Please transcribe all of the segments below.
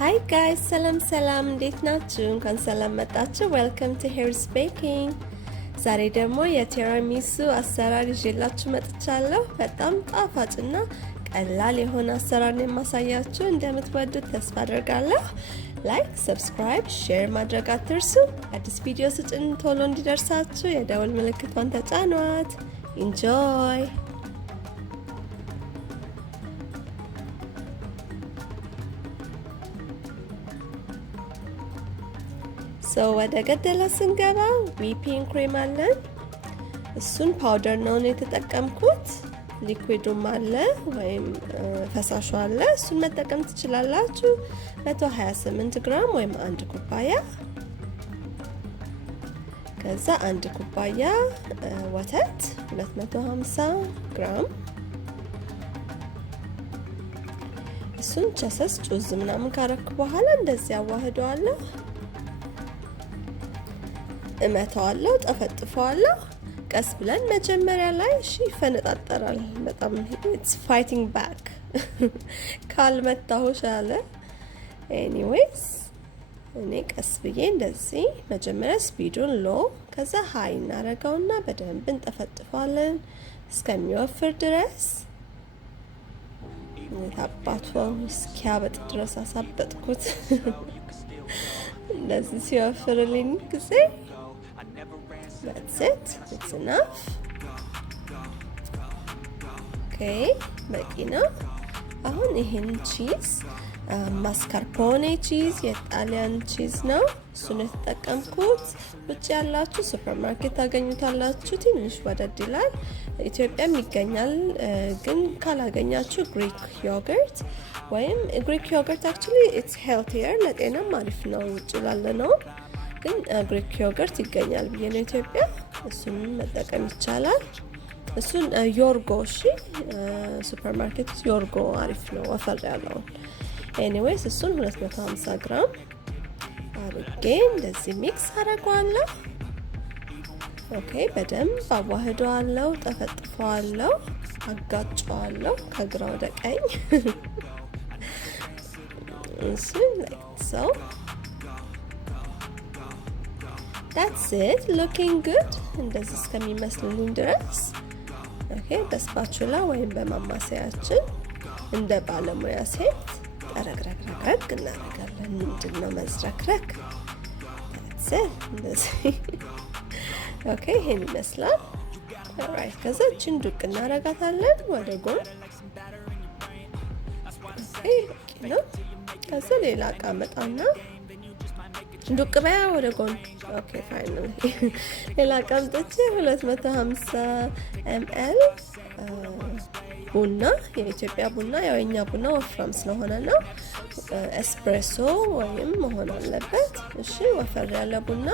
Hi guys, Selam እንዴት ናችሁ? እንኳን ሰላም መጣችሁ። Welcome to Harry's Baking. ዛሬ ደግሞ የቴራሚሱ አሰራር ይዤላችሁ መጥቻለሁ። በጣም ጣፋጭና ቀላል የሆነ አሰራር ነው የማሳያችሁ። እንደምትወዱት ተስፋ አደርጋለሁ። ላይክ፣ ሰብስክራይብ፣ ሼር ማድረግ አትርሱ። አዲስ ቪዲዮ ስጭን ቶሎ እንዲደርሳችሁ የደወል ምልክቷን ተጫኗት። Enjoy! So ወደ ገደላ ስንገባ ዊፒንግ ክሬም አለን። እሱን ፓውደር ነው የተጠቀምኩት። ሊኩዊዱም አለ ወይም ፈሳሹ አለ። እሱን መጠቀም ትችላላችሁ። 128 ግራም ወይም 1 ኩባያ። ከዛ 1 ኩባያ ወተት 250 ግራም። እሱን ቸሰስ ጩዝ ምናምን ካረኩ በኋላ እንደዚህ አዋህደዋለሁ። እመታዋለሁ፣ ጠፈጥፈዋለሁ። ቀስ ብለን መጀመሪያ ላይ ይፈነጣጠራል በጣም it's fighting back ካልመታሁሽ አለ። ኤኒዌይስ እኔ ቀስ ብዬ እንደዚህ መጀመሪያ ስፒዱን ሎ ከዛ ሃይ እናረጋውና በደንብ እንጠፈጥፈዋለን እስከሚወፍር ድረስ። ታባቱ እስኪያበጥ ድረስ አሳበጥኩት። እንደዚህ ሲወፍርልኝ ጊዜ That's it. It's enough. Okay, በቂ ነው። አሁን ይሄን ቺዝ ማስካርፖኔ ቺዝ የጣሊያን ቺዝ ነው። እሱን የተጠቀምኩት ውጭ ያላችሁ ሱፐርማርኬት ታገኙታላችሁ። ትንሽ ወደድ ይላል። ኢትዮጵያም ይገኛል። ግን ካላገኛችሁ ግሪክ ዮገርት ወይም ግሪክ ዮገርት actually it's healthier ለጤናም አሪፍ ነው ውጭ ላለ ነው። ግን ግሪክ ዮገርት ይገኛል ብዬ ነው ኢትዮጵያ። እሱን መጠቀም ይቻላል። እሱን ዮርጎ ሱፐርማርኬት ዮርጎ አሪፍ ነው ወፈር ያለው። ኤኒዌይስ እሱን 250 ግራም አድርጌ እንደዚህ ሚክስ አደርገዋለሁ። ኦኬ በደንብ አዋህደዋለሁ፣ ጠፈጥፈዋለሁ፣ አጋጨዋለሁ ከግራ ወደ ቀኝ። እሱን so That's it, looking good. እንደዚህ እስከሚመስልልኝ ድረስ ኦኬ በስፓቹላ ወይም በማማሰያችን እንደ ባለሙያ ሴት ጠረግረግረግ እናደርጋለን። ምንድነው መዝረክረክ? That's it. እንደዚህ ኦኬ ይሄን ይመስላል። ኦልራይት ከዛ እቺን ዱቅ እናረጋታለን ወደ ጎን። ኦኬ ነው። ከዛ ሌላ እቃ መጣና ዱቅ በያ ወደ ጎን። ኦኬ ፋይናሊ ሌላ ቀምጥቼ 250 ml ቡና የኢትዮጵያ ቡና ያው የኛ ቡና ወፍራም ስለሆነ ነው ኤስፕሬሶ ወይም መሆን አለበት። እሺ ወፈር ያለ ቡና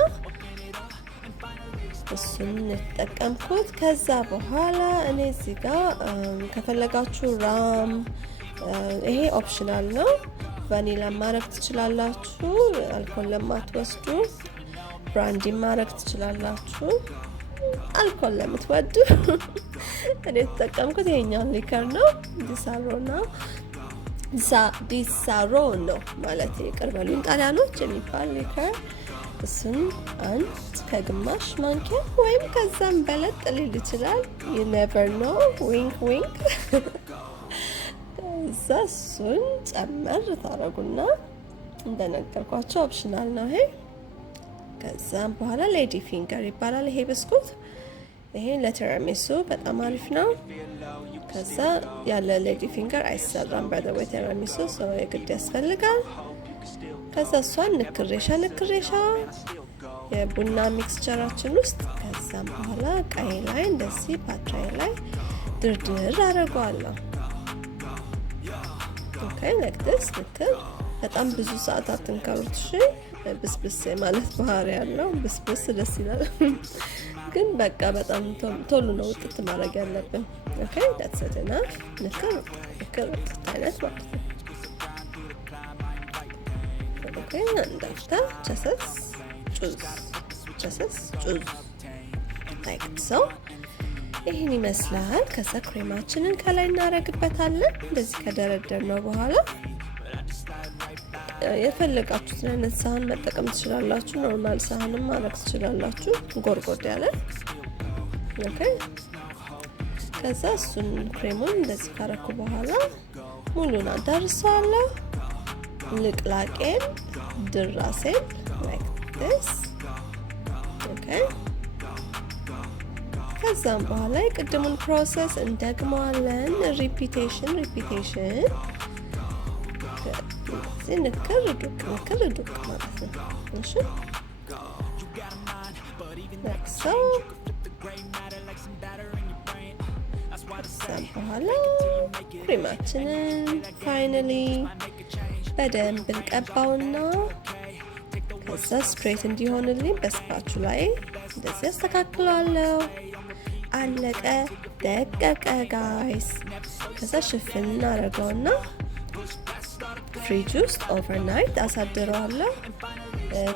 እሱን ተጠቀምኩት። ከዛ በኋላ እኔ እዚህ ጋር ከፈለጋችሁ ራም ይሄ ኦፕሽናል ነው። ቫኒላ ማረግ ትችላላችሁ። አልኮል ለማትወስዱ ብራንዲ ማረግ ትችላላችሁ። አልኮል ለምትወዱ እኔ ተጠቀምኩት ይሄኛውን ሊከር ነው። ዲሳሮኖ ማለት ይቀርባሉኝ ጣሊያኖች የሚባል ሊከር። እሱን አንድ ከግማሽ ማንኪያ ወይም ከዛም በለጥ ሊል ይችላል። you never know wink wink እሱን ጨመር ታረጉና እንደነገርኳችሁ ኦፕሽናል ነው ይሄ። ከዛም በኋላ ሌዲ ፊንገር ይባላል ይሄ ብስኩት። ይሄ ለቴራሚሱ በጣም አሪፍ ነው። ከዛ ያለ ሌዲ ፊንገር አይሰራም በደወይ ቴራሚሱ ሰው የግድ ያስፈልጋል። ከዛ እሷን ንክሬሻ የቡና ሚክስቸራችን ውስጥ ከዛም በኋላ ቀይ ላይ እንደዚህ ፓትራይ ላይ ድርድር አደርገዋለሁ። ኦኬ like this ልክል በጣም ብዙ ሰዓት አትንከሩት። እሺ ብስብስ ማለት ባህሪ ያለው ብስብስ ደስ ይላል። ግን በቃ በጣም ቶሎ ነው ውጥት ማድረግ ያለብን። ኦኬ that's it enough ልክል አይነት ማለት ነው። ኦኬ እንዳፍታ ቸሰስ ጩዝ like so ይሄን ይመስላል። ከዛ ክሬማችንን ከላይ እናረግበታለን። እንደዚህ ከደረደርነው በኋላ የፈለጋችሁትን አይነት ሳህን መጠቀም ትችላላችሁ። ኖርማል ሳህንም ማድረግ ትችላላችሁ፣ ጎርጎድ ያለ። ኦኬ ከዛ እሱን ክሬሙን እንደዚህ ካረኩ በኋላ ሙሉን አዳርሰዋለሁ። ልቅላቄን ድራሴን like this ኦኬ። ከዛም በኋላ የቅድሙን ፕሮሰስ እንደግመዋለን። ሪፒቴሽን ንክር ዱቅ ማለት ነው። እሺ ከዛም በኋላ ክሬማችንን ፋይናሊ በደንብ እንቀባውና ከዛ ስትሬት እንዲሆንልኝ በስፓቹ ላይ እንደዚህ አስተካክላለሁ። አለቀ ደቀቀ ጋይስ። ከዛ ሽፍን እናደርገውና ፍሪጅ ውስጥ ኦቨርናይት አሳድረዋለሁ።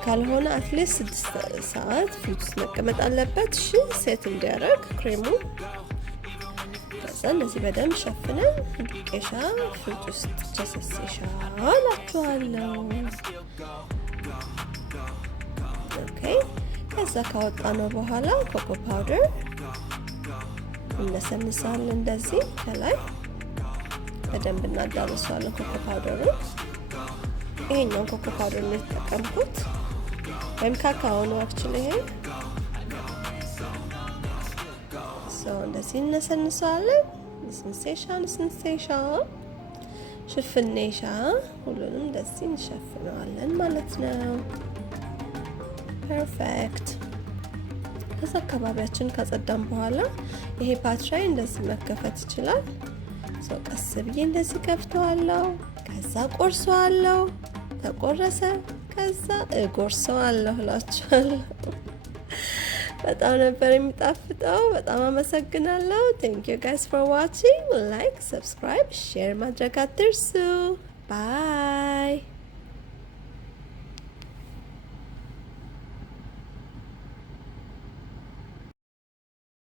ካልሆነ አትሊስት 6 ሰዓት ፍሪጅ ውስጥ መቀመጥ አለበት። እሺ ሴት እንዲያደርግ ክሬሙ። ከዛ እንደዚህ በደንብ ሸፍነን ዱቄሻ ፍሪጅ ውስጥ ጀሰሴሻ አላችኋለሁ። ኦኬ ከዛ ካወጣነው በኋላ ኮኮ ፓውደር እንነሰንሳለን። እንደዚህ ከላይ በደንብ እናዳርሰዋለን ኮኮ ፓውደሩ። ይሄኛው ኮኮ ፓውደር ነው የተጠቀምኩት፣ ወይም ካካኦ ነው አክቹሊ ይሄ። እንደዚህ እንነሰንሳለን። ስንሴሽን ሽፍኔሻ ሁሉንም እንደዚህ እንሸፍነዋለን ማለት ነው። ፐርፌክት። ከዛ አካባቢያችን ካጸዳን በኋላ ይሄ ፓትራይ እንደዚህ መከፈት ይችላል። ቀስ ብዬ እንደዚህ ከፍተዋለሁ። ከዛ ቆርሰዋለሁ። ተቆረሰ። ከዛ እጎርሰዋለሁ እላችኋለሁ። በጣም ነበር የሚጣፍጠው። በጣም አመሰግናለሁ። thank you guys for watching. like, subscribe, share ማድረግ አትርሱ። bye